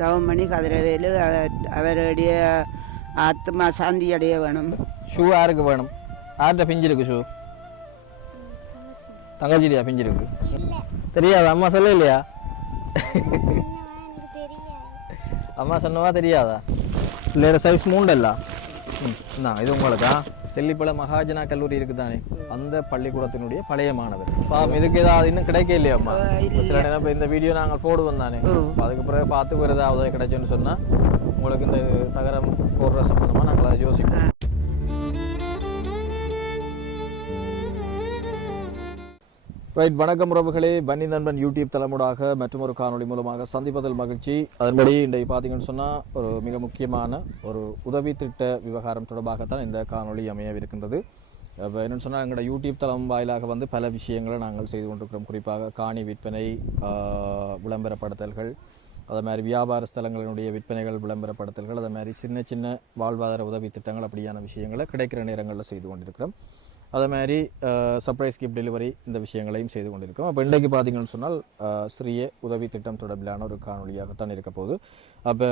தவமணி கதிரவேலு அவருடைய ஆத்மா சாந்தி அடைய வேணும் ஷூ யாருக்கு வேணும் யார்கிட்ட பிஞ்சிருக்கு ஷூ தங்கச்சிடியா பிஞ்சிருக்கு தெரியாது அம்மா சொல்ல இல்லையா அம்மா சொன்னவா தெரியாதா பிள்ளையோட சைஸ் மூண்டல்ல ம் இது உங்களுக்கா தெல்லிப்பள மகாஜனா கல்லூரி இருக்குதானே? அந்த பள்ளிக்கூடத்தினுடைய பழைய மாணவர். பாவம் இதுக்கு ஏதாவது இன்னும் கிடைக்க இல்லையா அம்மா. சில நேரம் இப்ப இந்த வீடியோ நாங்கள் போடுவோம் தானே. அதுக்கு பிறகு பார்த்து ஒரு ஏதாவது கிடைச்சுன்னு சொன்னா உங்களுக்கு இந்த தகரம் போடுற சம்பந்தமா நாங்கள் அதை யோசிப்போம் ரைட் வணக்கம் உறவுகளே. பன்னி நண்பன் யூடியூப் தலைமுடாக மற்றும் ஒரு காணொலி மூலமாக சந்திப்பதில் மகிழ்ச்சி. அதன்படி இன்றைக்கு பார்த்தீங்கன்னு சொன்னால் ஒரு மிக முக்கியமான ஒரு உதவி திட்ட விவகாரம் தொடர்பாகத்தான் இந்த காணொளி அமையவிருக்கின்றது. இப்போ என்னென்னு சொன்னால் எங்களோட யூடியூப் தளம் வாயிலாக வந்து பல விஷயங்களை நாங்கள் செய்து கொண்டிருக்கிறோம். குறிப்பாக காணி விற்பனை விளம்பரப்படுத்தல்கள் அதே மாதிரி வியாபார ஸ்தலங்களினுடைய விற்பனைகள் விளம்பரப்படுத்தல்கள் அதே மாதிரி சின்ன சின்ன வாழ்வாதார உதவி திட்டங்கள் அப்படியான விஷயங்களை கிடைக்கிற நேரங்களில் செய்து கொண்டிருக்கிறோம். அதே மாதிரி சர்ப்ரைஸ் கிஃப்ட் டெலிவரி இந்த விஷயங்களையும் செய்து கொண்டிருக்கிறோம். அப்போ இன்றைக்கு பார்த்தீங்கன்னு சொன்னால் சிறிய உதவி திட்டம் தொடர்பிலான ஒரு காணொலியாகத்தான் இருக்க போகுது. அப்போ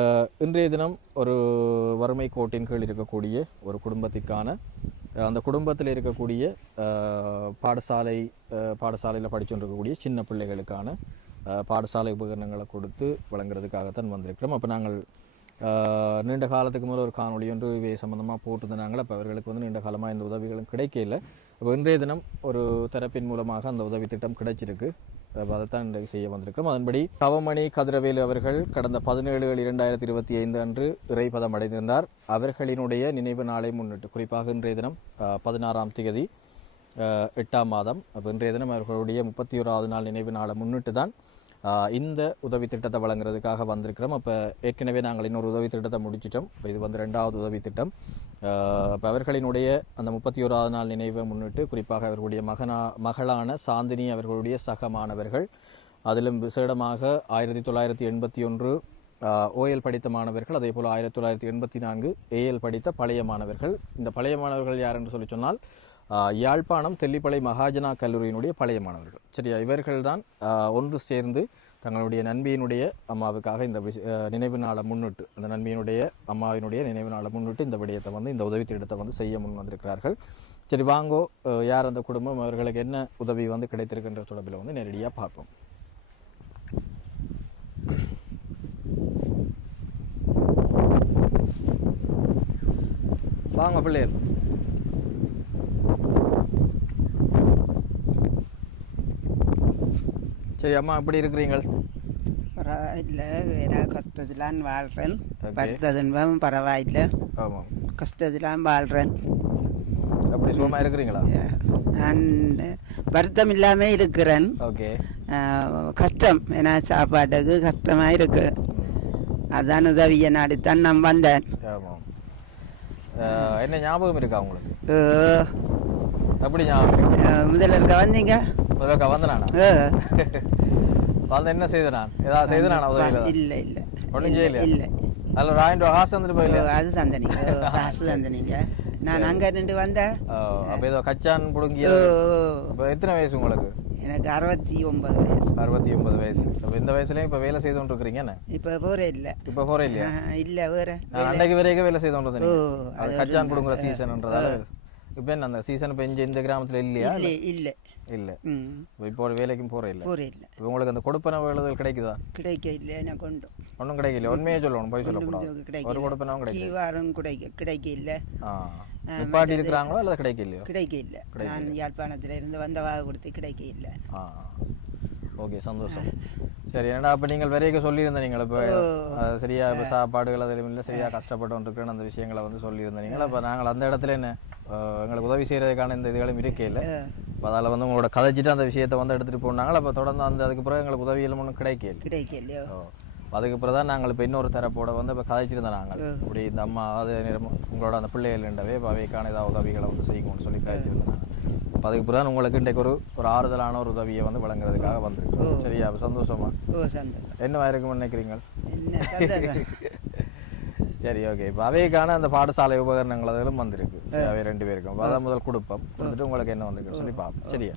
இன்றைய தினம் ஒரு வறுமை கோட்டின் கீழ் இருக்கக்கூடிய ஒரு குடும்பத்திற்கான அந்த குடும்பத்தில் இருக்கக்கூடிய பாடசாலை பாடசாலையில் படிச்சுட்டு இருக்கக்கூடிய சின்ன பிள்ளைகளுக்கான பாடசாலை உபகரணங்களை கொடுத்து வழங்குறதுக்காகத்தான் வந்திருக்கிறோம். அப்போ நாங்கள் நீண்ட காலத்துக்கு முதல் ஒரு காணொளி ஒன்று இவை சம்மந்தமாக போட்டிருந்தாங்களே அப்போ அவர்களுக்கு வந்து நீண்ட காலமாக இந்த உதவிகளும் கிடைக்கல. அப்போ இன்றைய தினம் ஒரு தரப்பின் மூலமாக அந்த உதவி திட்டம் கிடைச்சிருக்கு. அதைத்தான் இன்றைக்கு செய்ய வந்திருக்கிறோம். அதன்படி கவமணி கதிரவேலு அவர்கள் கடந்த பதினேழு இரண்டாயிரத்தி இருபத்தி ஐந்து அன்று இறைப்பதம் அடைந்திருந்தார். அவர்களினுடைய நினைவு நாளை முன்னிட்டு குறிப்பாக இன்றைய தினம் பதினாறாம் தேதி எட்டாம் மாதம். அப்போ இன்றைய தினம் அவர்களுடைய முப்பத்தி ஓராவது நாள் நினைவு நாளை முன்னிட்டு தான் இந்த உதவி திட்டத்தை வழங்குறதுக்காக வந்திருக்கிறோம். அப்போ ஏற்கனவே நாங்கள் இன்னொரு உதவி திட்டத்தை முடிச்சிட்டோம். இப்போ இது வந்து ரெண்டாவது உதவி திட்டம் இப்போ அவர்களினுடைய அந்த முப்பத்தி ஓராவது நாள் நினைவை முன்னிட்டு குறிப்பாக அவர்களுடைய மகனா மகளான சாந்தினி அவர்களுடைய சக மாணவர்கள் அதிலும் விசேடமாக ஆயிரத்தி தொள்ளாயிரத்தி எண்பத்தி ஒன்று ஓஎல் படித்த மாணவர்கள் அதே போல் ஆயிரத்தி தொள்ளாயிரத்தி எண்பத்தி நான்கு ஏஎல் படித்த பழைய மாணவர்கள். இந்த பழைய மாணவர்கள் யார் என்று சொல்லி சொன்னால் யாழ்ப்பாணம் தெல்லிப்பளை மகாஜனா கல்லூரியினுடைய பழைய மாணவர்கள். சரியா இவர்கள்தான் ஒன்று சேர்ந்து தங்களுடைய நண்பியினுடைய அம்மாவுக்காக இந்த விஷ- நினைவு நாளை முன்னிட்டு அந்த நண்பியினுடைய அம்மாவினுடைய நினைவு நாளை முன்னிட்டு இந்த விடயத்தை வந்து இந்த உதவி திட்டத்தை வந்து செய்ய முன் வந்திருக்கிறார்கள். சரி வாங்கோ யார் அந்த குடும்பம் அவர்களுக்கு என்ன உதவி வந்து கிடைத்திருக்கின்ற தொடர்பில் வந்து நேரடியாக பார்ப்போம். வாங்க பிள்ளைகள். சரி அம்மா எப்படி இருக்கிறீங்கள் பரவாயில்ல ஏதோ கஷ்டத்திலான் வாழ்கிறேன் படுத்த துன்பம் பரவாயில்ல. ஆமாம் கஷ்டத்திலான் வாழ்கிறேன் எப்படி சுகமாக இருக்கிறீங்களா? நான் வருத்தம் இல்லாமல் இருக்கிறேன். ஓகே. கஷ்டம். ஏன்னா சாப்பாட்டுக்கு கஷ்டமாக இருக்கு. அதான் உதவியை நாடித்தான் நான் வந்தேன். என்ன ஞாபகம் இருக்கா உங்களுக்கு? எப்படி முதல்ல இருக்க வந்தீங்க. முதல்ல வந்தனானா. வந்து என்ன செய்த நான் ஏதாவது செய்த நான் இல்லை இல்லை. ஒன்றும் செய்யலையா இல்லை. அதில் ஒரு ஆயிரம் ரூபா காசு வந்துட்டு போயில அது சந்தனிங்க காசு சந்தனிங்க நான் அங்கே நின்று வந்தேன். அப்போ ஏதோ கச்சான் இப்போ எத்தனை வயசு உங்களுக்கு? எனக்கு அறுபத்தி ஒன்பது வயசு. அறுபத்தி ஒன்பது வயசு. அப்போ இந்த வயசுலயும் இப்போ வேலை செய்து கொண்டு இருக்கிறீங்க என்ன? இப்போ போகிறேன் இல்லை. இப்போ போகிற இல்லையா? இல்லை வேற. அன்றைக்கு வரைக்கும் வேலை செய்து கொண்டு அது கச்சான் பிடுங்குற சீசன்ன்றதால இப்போ என்ன அந்த சீசன் இப்போ இங்க இந்த கிராமத்தில் இல்லையா இல்லை இல்லை இல்லை இப்போ வேலைக்கும் போகிற இல்லை போகிறேன் இல்லை இப்போ உங்களுக்கு அந்த கொடுப்பனவு எழுதல் கிடைக்குதா கிடைக்க இல்லை எனக்கு கொண்டு ஒன்றும் கிடைக்கல உண்மையே சொல்லணும் போய் சொல்லக்கூடாது ஒரு கொடுப்பனவும் கிடைக்கல கீவாரம் கிடைக்க கிடைக்க இல்லை நிப்பாட்டி இருக்கிறாங்களோ அல்லது கிடைக்கலையோ கிடைக்க இல்லை நான் யாழ்ப்பாணத்தில் இருந்து வந்தவாக கொடுத்து கிடைக்க இல்லை ஓகே சந்தோஷம். சரி ஏன்னா அப்போ நீங்கள் வரைக்கும் சொல்லியிருந்த நீங்கள் இப்போ சரியா இப்போ சாப்பாடுகள் அதிலும் இல்லை சரியா கஷ்டப்பட்டு இருக்கிற அந்த விஷயங்களை வந்து சொல்லியிருந்த நீங்கள் அப்போ நாங்கள் அந்த இடத்துல என்ன எங்களுக்கு உதவி செய்கிறதுக்கான இந்த இதுகளும் இருக்கே இல்லை. அப்போ அதில் வந்து உங்களோட கதைச்சிட்டு அந்த விஷயத்தை வந்து எடுத்துகிட்டு போனாங்களா? அப்போ தொடர்ந்து அந்த அதுக்கு பிறகு எங்களுக்கு உதவியில் ஒன்றும் கிடைக்கல கிடைக்க இல்லையோ ஓ. அதுக்கு பிறகு தான் நாங்கள் இப்போ இன்னொரு தரப்போட வந்து இப்போ கதைச்சிருந்தோம் நாங்கள். இப்படி இந்த அம்மா அது உங்களோட அந்த பிள்ளைகள்ன்றவே இப்போ அவைக்கான ஏதாவது உதவிகளை வந்து செய்யணும்னு சொல்லி கதைச்சிருந்தோம் நாங்கள். அப்போ அதுக்கு பிறகு தான் உங்களுக்கு இன்றைக்கு ஒரு ஒரு ஆறுதலான ஒரு உதவியை வந்து வழங்குறதுக்காக வந்திருக்கோம் சரியா? சந்தோஷமா? என்னவா இருக்கும்னு நினைக்கிறீங்க? என்ன சரி ஓகே இப்போ அவைக்கான அந்த பாடசாலை உபகரணங்கள் அதிலும் வந்திருக்கு. அவை ரெண்டு பேருக்கும். அதான் முதல் கொடுப்போம் கொடுத்துட்டு உங்களுக்கு என்ன வந்திருக்கு? சொல்லி பார்ப்போம் சரியா?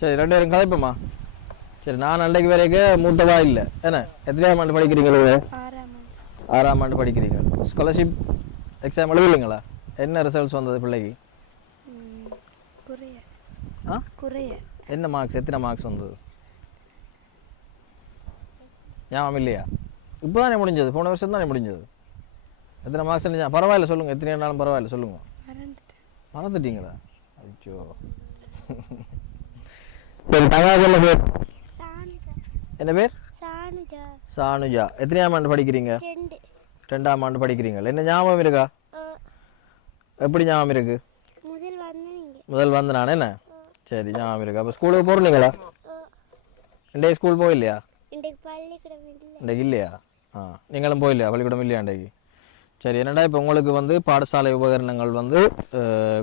சரி ரெண்டு பேரும் கதைப்போமா சரி நான் அன்றைக்கு வரைக்கும் மூட்டவா இல்லை. என்ன? எத்தனையாம் ஆண்டு படிக்கிறீங்களோ ஆறாம் ஆண்டு. ஆறாம் ஆண்டு படிக்கிறீங்க. ஸ்காலர்ஷிப் எக்ஸாம் எழுதலைங்களா என்ன ரிசல்ட்ஸ் வந்தது பிள்ளைக்கு குறைய ஆ குறைய என்ன மார்க்ஸ் எத்தனை மார்க்ஸ் வந்தது ஞாபகம் இல்லையா இப்போ தானே முடிஞ்சது போன வருஷம் தானே முடிஞ்சது எத்தனை மார்க்ஸ் என்ன பரவாயில்ல சொல்லுங்கள் எத்தனை நாளும் பரவாயில்ல சொல்லுங்கள் மறந்துட்டீங்களா அச்சோ சரி பேர் சாணுஜா என்ன பேர் சாணுஜா சானுஜா எத்தனையாம் ஆண்டு படிக்கிறீங்க ரெண்டாம் ஆண்டு படிக்கிறீங்க என்ன ஞாபகம் இருக்கா எப்படி ஞாபகம் இருக்கு முதல் வந்து நான் என்ன சரி ஞாபகம் இருக்கு அப்போ ஸ்கூலுக்கு போகிறீங்களா இன்றைக்கு ஸ்கூல் போயில்லையா இன்றைக்கு இல்லையா ஆ நீங்களும் போயில்லையா பள்ளிக்கூடம் இல்லையா இன்றைக்கு சரி என்னடா இப்போ உங்களுக்கு வந்து பாடசாலை உபகரணங்கள் வந்து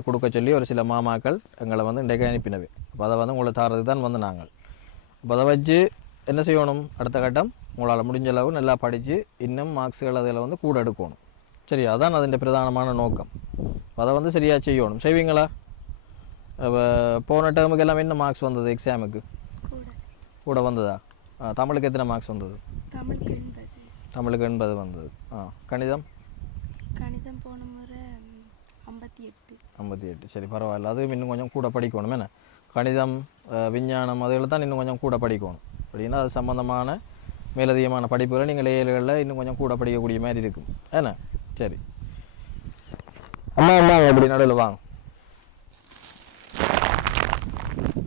கொடுக்க சொல்லி ஒரு சில மாமாக்கள் எங்களை வந்து இன்றைக்கு அனுப்பினவை அப்போ அதை வந்து உங்களை தாரதுக்கு தான் வந்து நாங்கள் அப்போ அதை வச்சு என்ன செய்யணும் அடுத்த கட்டம் உங்களால் முடிஞ்ச அளவு நல்லா படித்து இன்னும் மார்க்ஸ்கள் அதில் வந்து கூட எடுக்கணும். சரி அதான் அதன் பிரதானமான நோக்கம். அதை வந்து சரியாக செய்யணும். செய்வீங்களா? போன டேர்முக்கு எல்லாம் என்ன மார்க்ஸ் வந்தது எக்ஸாமுக்கு கூட வந்ததா? தமிழுக்கு எத்தனை மார்க்ஸ் வந்தது? தமிழுக்கு எண்பது. வந்தது. ஆ கணிதம்? கணிதம் போன முறை ஐம்பத்தி எட்டு. ஐம்பத்தி எட்டு. சரி பரவாயில்ல. அதுவும் இன்னும் கொஞ்சம் கூட படிக்கணும். என்ன? கணிதம் விஞ்ஞானம் அதுகளை தான் இன்னும் கொஞ்சம் கூட படிக்கணும். அப்படின்னா அது சம்மந்தமான மேலதிகமான படிப்புகளை நீங்கள் ஏழுகளில் இன்னும் கொஞ்சம் கூட படிக்கக்கூடிய மாதிரி இருக்கும் என்ன? சரி. அம்மா அம்மா அப்படி நடுவில் வாங்க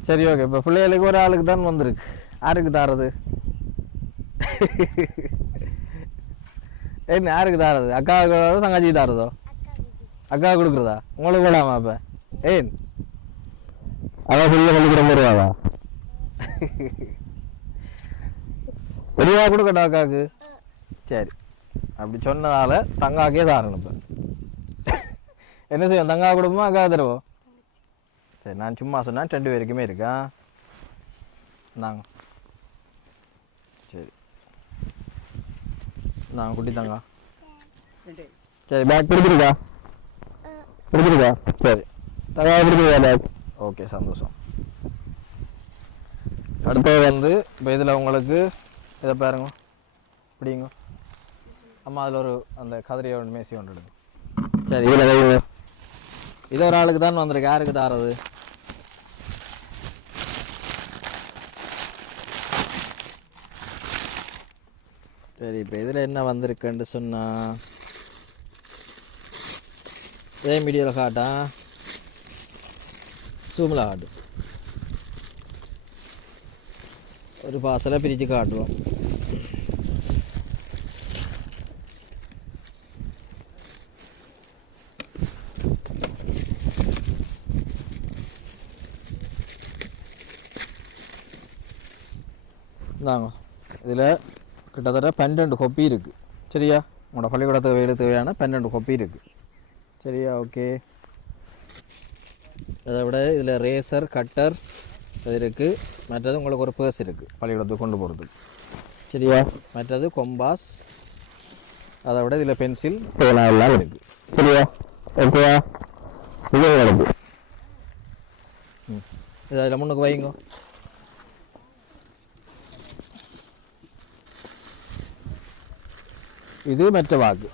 சரி ஓகே இப்போ பிள்ளைகளுக்கு ஒரு ஆளுக்கு தான் வந்திருக்கு. யாருக்கு தாரது? என்ன யாருக்கு தாரது? அக்காவுக்கு தாரதோ தங்கச்சிக்கு தாரதோ? அக்கா கொடுக்குறதா? உங்களுக்கு கூடாமா அப்ப? ஏன்? அவன் சொல்ல சொல்லிக்கிற முறையாவா வெளியாக கூட கட்டாக்காக்கு அக்காவுக்கு சரி. அப்படி சொன்னதால தங்காக்கே தாரணும் இப்போ என்ன செய்யும் தங்கா கொடுப்போமா அக்கா தருவோம் சரி நான் சும்மா சொன்னேன் ரெண்டு பேருக்குமே இருக்கா? நாங்க சரி. நான் குட்டி தங்கா. சரி பேக் பிடிச்சிருக்கா? பிடிச்சிருக்கா? சரி. தங்கா பிடிச்சிருக்கா பேக் ஓகே சந்தோஷம். அடுத்தது வந்து இப்போ இதில் உங்களுக்கு இதை பாருங்க. பிடிங்க. அம்மா அதில் ஒரு அந்த கதிரையோட மேசி ஒன்று சரி இதில் இது ஒரு ஆளுக்கு தான் வந்திருக்கு. யாருக்கு தாரது? சரி இப்போ இதில் என்ன வந்திருக்குன்னு சொன்னா. இதே மீடியாவில் காட்டா. சூமில் காட்டு. ഒരു பார்சலை പിരിച്ച് കാട്ടുള്ളൂ இந்தாங்க இதில் கிட்டத்தட்ட பன்னெண்டு கொப்பி இருக்குது சரியா உங்களோட பள்ளிக்கூடத்துக்கு வெயில் தேவையான பன்னெண்டு கொப்பி இருக்குது சரியா ஓகே அதை விட இதில் ரேசர் கட்டர் இது இருக்குது மற்றது உங்களுக்கு ஒரு பேர்ஸ் இருக்குது பள்ளிக்கூடத்துக்கு கொண்டு போகிறதுக்கு சரியா? மற்றது கொம்பாஸ் அதை விட இதில் பென்சில் பேனா எல்லாம் இருக்குது சரியா? ஓகேவா? இது கிடக்கு ம். இதை அதில் முன்னுக்கு வைங்க. இது மற்ற வாக்கு.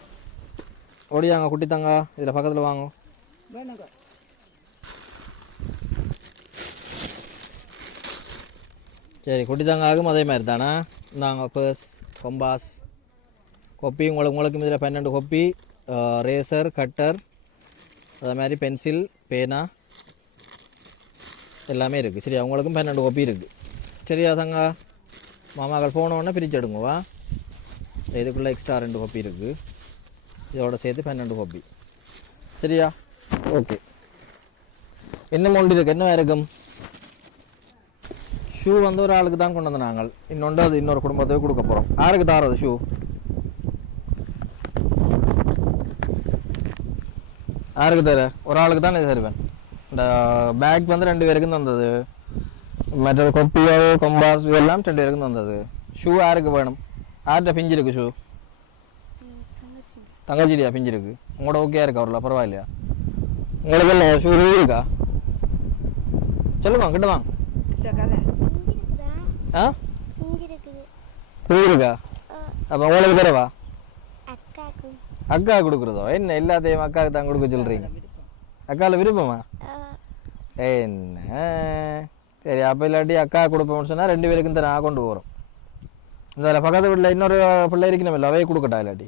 ஓடியாங்க குட்டி தாங்க இதில் பக்கத்தில் வாங்க. சரி குட்டி தாங்க ஆகும் அதே மாதிரி தானே நாங்கள் பர்ஸ் கொம்பாஸ் கொப்பி உங்களுக்கு உங்களுக்கு இதில் பன்னெண்டு கொப்பி ரேசர் கட்டர் அதே மாதிரி பென்சில் பேனா எல்லாமே இருக்குது சரியா? உங்களுக்கும் பன்னெண்டு கொப்பி இருக்குது சரியா தங்க? மாமாக்கள் போனோடனே பிரித்து எடுங்க வா. இதுக்குள்ளே எக்ஸ்ட்ரா ரெண்டு கொப்பி இருக்குது இதோட சேர்த்து பன்னெண்டு கொப்பி சரியா? ஓகே இன்னும் ஒன்று இருக்குது என்ன இருக்கும் ஷூ வந்து ஒரு ஆளுக்கு தான் கொண்டு வந்த நாங்கள் இன்னொன்று அது இன்னொரு குடும்பத்துக்கு கொடுக்க போகிறோம் யாருக்கு தாரது ஷூ யாருக்கு தர ஒரு ஆளுக்கு தான் இது தருவேன் இந்த பேக் வந்து ரெண்டு பேருக்கும் தந்தது மற்ற கொப்பியோ கொம்பாஸ் இதெல்லாம் ரெண்டு பேருக்கும் தந்தது ஷூ யாருக்கு வேணும் யார்கிட்ட பிஞ்சு இருக்கு ஷூ தங்கச்சிடியா பிஞ்சு இருக்கு உங்களோட ஓகே இருக்கா அவரில் பரவாயில்லையா உங்களுக்கு இல்லை ஷூ இருக்கா சொல்லுவாங்க கிட்ட வாங்க ஆ? இருக்கா அப்போ உங்களுக்கு தரவா? அக்கா கொடுக்குறதோ? என்ன எல்லாத்தையும் அக்காவுக்கு தான் கொடுக்க சொல்கிறீங்க அக்காவில் விருப்பமா? என்ன? சரி அப்போ இல்லாட்டி அக்கா கொடுப்போம்னு சொன்னால் ரெண்டு பேருக்கும் தான் நான் கொண்டு போகிறோம் இந்த பக்கத்து வீட்டில் இன்னொரு பிள்ளை இருக்கணுமில்ல அவையே கொடுக்கட்டா இல்லாட்டி?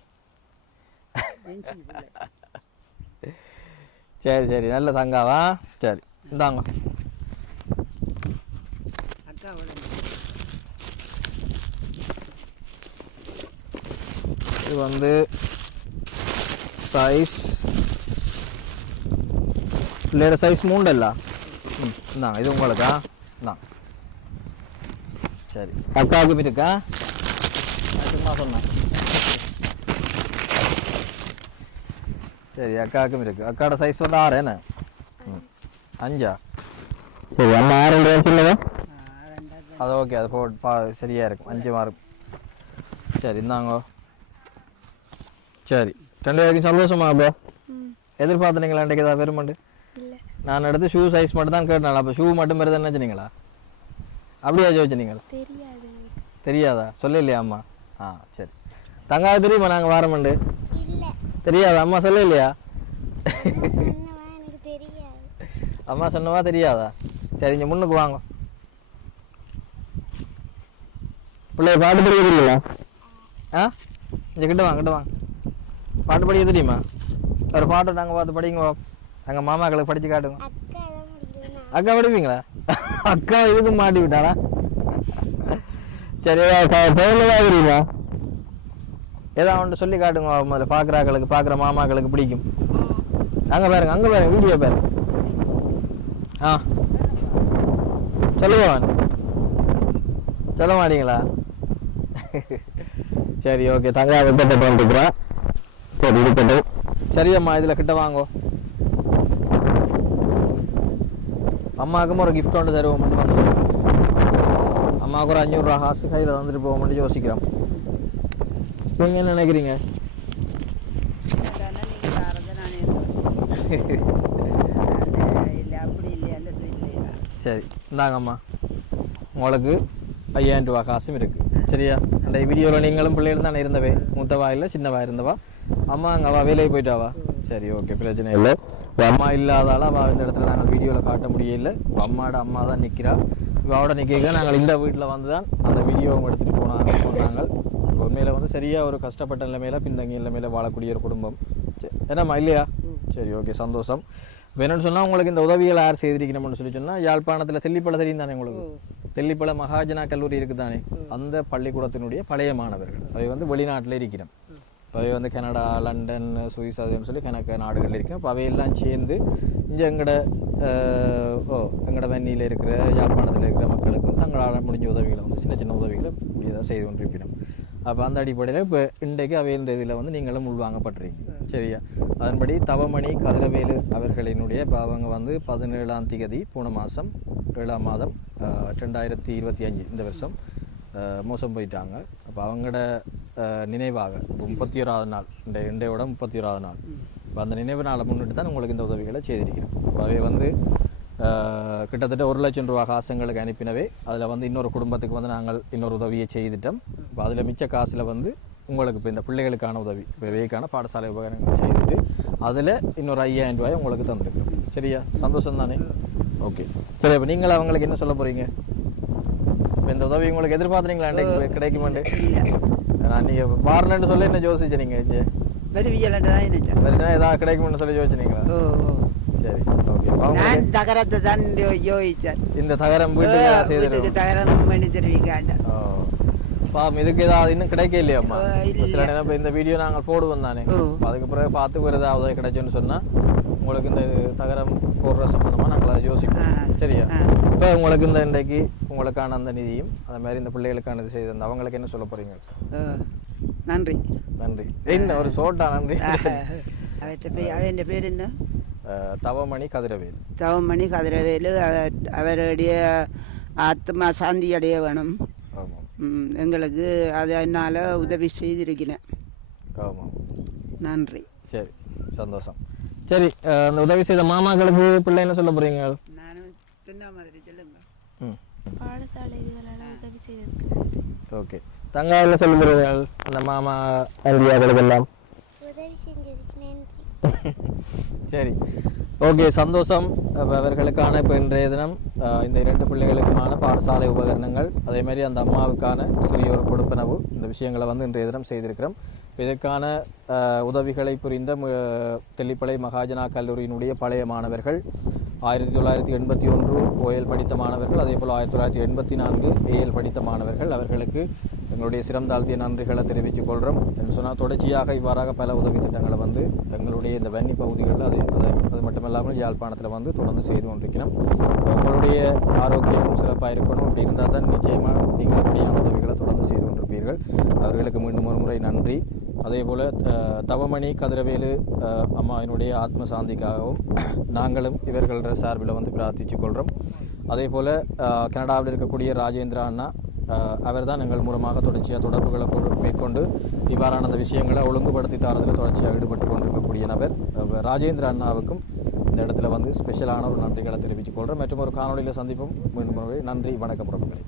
சரி சரி நல்ல தங்காவா? சரி இந்தாங்க அக்கா இது வந்து சைஸ் பிள்ளையோட சைஸ் மூண்டல்ல? ம் இந்தாங்க இது உங்களுக்கா? இந்தாங்க சரி. அக்காவுக்கும் இருக்கா? சும்மா சொன்னேன். சரி அக்காவுக்கும் இருக்கு? அக்காவோட சைஸ் வந்து ஆறு என்ன? ம். அஞ்சா? சரி அம்மா ஆறு சொல்லுங்க. அது ஓகே அது பா சரியாக இருக்கும். அஞ்சு மார்க். சரி இந்தாங்க. சரி. ரெண்டு பேருக்கும் சந்தோஷமா ப்ரோ எதிர்பார்த்துனீங்களா இன்றைக்கு ஏதாவது பெருமாண்டு நான் எடுத்து ஷூ சைஸ் மட்டும் தான் கேட்டேன் அப்போ ஷூ மட்டும் பெருது என்ன சொன்னீங்களா அப்படியா ஜோதிச்சீங்களா தெரியாது சொல்லலையா அம்மா? ஆ சரி. தங்காவது தெரியுமா நாங்கள் வாரமண்டு? தெரியாதா? அம்மா சொல்லலையா? அம்மா சொன்னவா தெரியாதா. சரி இங்கே முன்னுக்கு வாங்க. பிள்ளைய பாட்டு படிக்க தெரியுமா? ஆ? இங்கே கிட்ட வாங்க கிட்ட வாங்க. பாட்டு படிக்க தெரியுமா? ஒரு பாட்டு நாங்கள் பார்த்து படிங்க அங்கே மாமாக்களுக்கு படித்து காட்டுங்க. அக்கா அக்கா படிப்பீங்களா? அக்கா இதுக்கு மாட்டி விட்டாளா? சரி பேர்லதான் தெரியுமா? ஏதாவது ஒன்று சொல்லி காட்டுங்க முதல்ல பார்க்குறாக்களுக்கு பார்க்குற மாமாக்களுக்கு பிடிக்கும். அங்கே பாருங்க அங்கே பாருங்க வீடியோ பாருங்க. ஆ. சொல்லுங்க சொல்ல மாட்டீங்களா? சரி ஓகே தங்க அதை வந்துக்கிறேன் சரி இருக்கட்டும் சரியம்மா இதில் கிட்ட வாங்கோ. அம்மாவுக்கும் ஒரு கிஃப்ட் ஒன்று தருவோம் அம்மாவுக்கு ஒரு அஞ்சூறுரூவா காசு கையில் தந்துட்டு போவோம் மட்டும் யோசிக்கிறோம். நீங்கள் என்ன நினைக்கிறீங்க? சரி இந்தாங்கம்மா. உங்களுக்கு ஐயாயிரம் ரூபா காசும் இருக்குது சரியா? அந்த வீடியோவில் நீங்களும் பிள்ளைகள் தானே இருந்தவே? மூத்தவா இல்லை சின்னவா இருந்தவா? அம்மா அங்கே அவள் வேலைக்கு போயிட்டாவா சரி ஓகே பிரச்சனை இல்லை. இப்போ அம்மா இல்லாதால அவள் இந்த இடத்துல நாங்கள் வீடியோவில் காட்ட முடியல. அம்மாவோட அம்மா தான் நிற்கிறா இவாவோட நிற்க நாங்கள் இந்த வீட்டில் வந்து தான் அந்த வீடியோவும் எடுத்துகிட்டு போனாங்க போனாங்க. உண்மையில் வந்து சரியாக ஒரு கஷ்டப்பட்ட நிலைமையில பின்தங்கிய நிலைமையில வாழக்கூடிய ஒரு குடும்பம். சரி என்னம்மா இல்லையா? சரி ஓகே சந்தோஷம். வேணும்னு சொன்னால் உங்களுக்கு இந்த உதவிகள் யார் செய்திருக்கணும்னு சொல்லி சொன்னால் யாழ்ப்பாணத்தில் தெல்லிப்பள தெரியும் தானே உங்களுக்கு? தெல்லிப்பள மகாஜனா கல்லூரி இருக்குது தானே அந்த பள்ளிக்கூடத்தினுடைய பழைய மாணவர்கள். அவை வந்து வெளிநாட்டில் இருக்கிறோம் இப்போ வந்து கனடா லண்டன் சுவிஸ் அதுன்னு சொல்லி கணக்க நாடுகள் இருக்கும் இப்போ அவையெல்லாம் சேர்ந்து இங்கே எங்கட ஓ எங்கட வன்னியில் இருக்கிற யாழ்ப்பாணத்தில் இருக்கிற மக்களுக்கு தங்களால் முடிஞ்ச உதவிகளை வந்து சின்ன சின்ன உதவிகளை இப்படியதாக செய்து கொண்டிருக்கிறோம் அப்போ அந்த அடிப்படையில் இப்போ இன்றைக்கு அவையின் இதில் வந்து நீங்களும் உள்வாங்கப்பட்டிருக்கீங்க சரியா? அதன்படி தவமணி கதிரவேலு அவர்களினுடைய இப்போ அவங்க வந்து பதினேழாம் திகதி போன மாதம் ஏழாம் மாதம் ரெண்டாயிரத்தி இருபத்தி அஞ்சு இந்த வருஷம் மோசம் போயிட்டாங்க. அப்போ அவங்களோட நினைவாக முப்பத்தி ஓராவது நாள் இந்த இண்டையோட முப்பத்தி ஓராவது நாள். இப்போ அந்த நினைவு நாளை முன்னிட்டு தான் உங்களுக்கு இந்த உதவிகளை செய்திருக்கிறோம். அவை வந்து கிட்டத்தட்ட ஒரு லட்சம் ரூபா காசுங்களுக்கு அனுப்பினவே அதில் வந்து இன்னொரு குடும்பத்துக்கு வந்து நாங்கள் இன்னொரு உதவியை செய்துட்டோம். இப்போ அதில் மிச்ச காசில் வந்து உங்களுக்கு இப்போ இந்த பிள்ளைகளுக்கான உதவி இப்போ வேக்கான பாடசாலை உபகரணங்கள் செய்துட்டு அதில் இன்னொரு ஐயாயிரம் ரூபாய் உங்களுக்கு தந்துருக்கோம் சரியா? சந்தோஷம் தானே ஓகே. சரி இப்போ நீங்கள் அவங்களுக்கு என்ன சொல்ல போகிறீங்க இந்த உதவி உங்களுக்கு எதிர்பார்த்துறீங்களா அன்றைக்கு கிடைக்குமாண்டு நான் நீங்கள் வாரணுன்னு சொல்லி என்ன யோசிச்சு நீங்கள் வருவியலன்ட்டு தான் நினைச்சேன் வேறு ஏதாவது கிடைக்கும்னு சொல்லி யோசிச்சினீங்களா ஓ சரி ஓகே. நான் தகரத்தை தான் யோ- யோசிச்சேன். இந்த தகரம் வீட்டுக்கு பண்ணி ஓ. இதுக்கு ஏதாவது இன்னும் கிடைக்க இல்லையாம்மா ஓ, இல்ல. இப்ப சில நேரம் இப்ப இந்த வீடியோ நாங்கள் போடுவோம் தானே? ஓ. அப்ப அதுக்கு பிறகு பார்த்து வேறு ஏதாவது கிடைச்சுன்னு சொன்னா உங்களுக்கு இந்த தகரம் போடுற சம்பந்தமா நாங்கள் அதை யோசிப்போம். சரியா. இப்போ உங்களுக்கு இந்த இன்றைக்கு உங்களுக்கான அந்த நிதியும் அதே மாதிரி இந்த பிள்ளைகளுக்கான இது செய்து அந்த அவங்களுக்கு என்ன சொல்ல போறீங்க? ஓ, நன்றி. நன்றி. என்ன ஒரு சோட்டா நன்றி? அவன் பேர் என்ன? தவமணி கதிரவேல். தவமணி கதிரவேலு அவர் அவருடைய ஆத்மா சாந்தி அடைய வேணும் எங்களுக்கு அதனால் உதவி செய்திருக்கிறேன். ஆமாம். நன்றி. சரி சந்தோஷம். சரி அந்த உதவி செய்த மாமாக்களுக்கு பிள்ளை என்ன சொல்ல போறீங்க? பாடசாலை இதுகளெல்லாம் உதவி செய்ததுக்கு நன்றி. ஓகே. தங்க என்ன சொல்லுகிறீர்கள் இந்த மாமா அருளியாக்களுக்கெல்லாம் உதவி செஞ்சதுக்கு நன்றி. சரி. ஓகே சந்தோஷம். அவர்களுக்கான இப்போ இன்றைய தினம் இந்த இரண்டு பிள்ளைகளுக்குமான பாடசாலை உபகரணங்கள் அதே மாதிரி அந்த அம்மாவுக்கான சிறிய ஒரு கொடுப்பனவு இந்த விஷயங்களை வந்து இன்றைய தினம் செய்திருக்கிறோம். இதற்கான உதவிகளை புரிந்த தெல்லிப்பளை மகாஜனா கல்லூரியினுடைய பழைய மாணவர்கள் ஆயிரத்தி தொள்ளாயிரத்தி எண்பத்தி ஒன்று ஓஎல் படித்த மாணவர்கள் அதே போல் ஆயிரத்தி தொள்ளாயிரத்தி எண்பத்தி நான்கு ஏஎல் படித்த மாணவர்கள் அவர்களுக்கு எங்களுடைய சிரம் தாழ்த்திய நன்றிகளை தெரிவித்துக் கொள்கிறோம் என்று சொன்னால் தொடர்ச்சியாக இவ்வாறாக பல உதவி திட்டங்களை வந்து எங்களுடைய இந்த வன்னி பகுதிகளில் அது அதை அது மட்டுமல்லாமல் யாழ்ப்பாணத்தில் வந்து தொடர்ந்து செய்து கொண்டிருக்கிறோம். உங்களுடைய ஆரோக்கியமும் சிறப்பாக இருக்கணும். அப்படி இருந்தால் தான் நிச்சயமாக நீங்கள் அப்படியான உதவிகளை தொடர்ந்து செய்து கொண்டிருப்பீர்கள். அவர்களுக்கு மீண்டும் ஒரு முறை நன்றி. அதே போல் தவமணி கதிரவேலு அம்மாவினுடைய ஆத்ம சாந்திக்காகவும் நாங்களும் இவர்களோட சார்பில் வந்து பிரார்த்தித்துக் கொள்கிறோம் அதே போல் கனடாவில் இருக்கக்கூடிய ராஜேந்திரா அண்ணா அவர் தான் எங்கள் மூலமாக தொடர்ச்சியாக தொடர்புகளை மேற்கொண்டு இவ்வாறான அந்த விஷயங்களை ஒழுங்குபடுத்தி தரதில் தொடர்ச்சியாக ஈடுபட்டு கொண்டிருக்கக்கூடிய நபர் ராஜேந்திர அண்ணாவுக்கும் இந்த இடத்துல வந்து ஸ்பெஷலான ஒரு நன்றிகளை தெரிவித்துக் கொள்கிறேன் மற்றும் ஒரு காணொலியில் சந்திப்போம். மீண்டும் நன்றி வணக்கம் உறவுகளே.